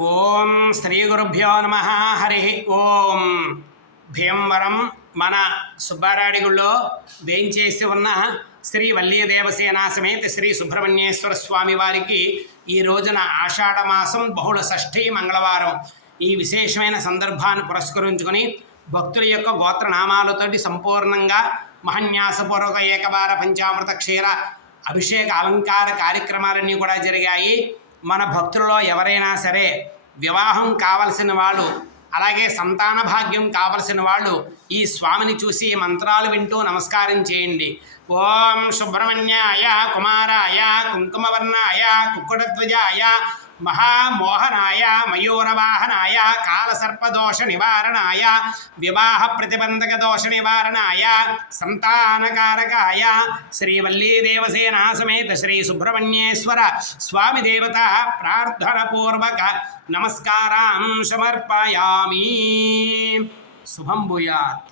ఓం శ్రీ గురుభ్యో నమ. హరి ఓం. భీమవరం మన సుబ్బారాడిగుళ్ళో వేయించేసి ఉన్న శ్రీ వల్లీ దేవసేనా సమేత శ్రీ సుబ్రహ్మణ్యేశ్వర స్వామి వారికి ఈ రోజున ఆషాఢమాసం బహుళ షష్ఠి మంగళవారం ఈ విశేషమైన సందర్భాన్ని పురస్కరించుకొని భక్తుల యొక్క గోత్రనామాలతోటి సంపూర్ణంగా మహన్యాసపూర్వక ఏకవార పంచామృత క్షీర అభిషేక అలంకార కార్యక్రమాలన్నీ కూడా జరిగాయి. మన భక్తులలో ఎవరైనా సరే వివాహం కావలసిన వాళ్ళు, అలాగే సంతాన భాగ్యం కావలసిన వాళ్ళు ఈ స్వామిని చూసి మంత్రాలు వింటూ నమస్కారం చేయండి. ఓం సుబ్రహ్మణ్యాయ కుమారాయ కుంకుమవర్ణాయ కుక్కుడధ్వజాయ మహామోహనాయ మయూరవాహనాయ కాలసర్పదోష నివారణాయ వివాహ ప్రతిబంధక దోష నివారణాయ సంతానకారకాయ శ్రీ వల్లీ దేవసేనా సమేత శ్రీ సుబ్రహ్మణ్యేశ్వర స్వామి దేవత ప్రార్థనపూర్వక నమస్కారం సమర్పయామి. శుభం భూయాత్.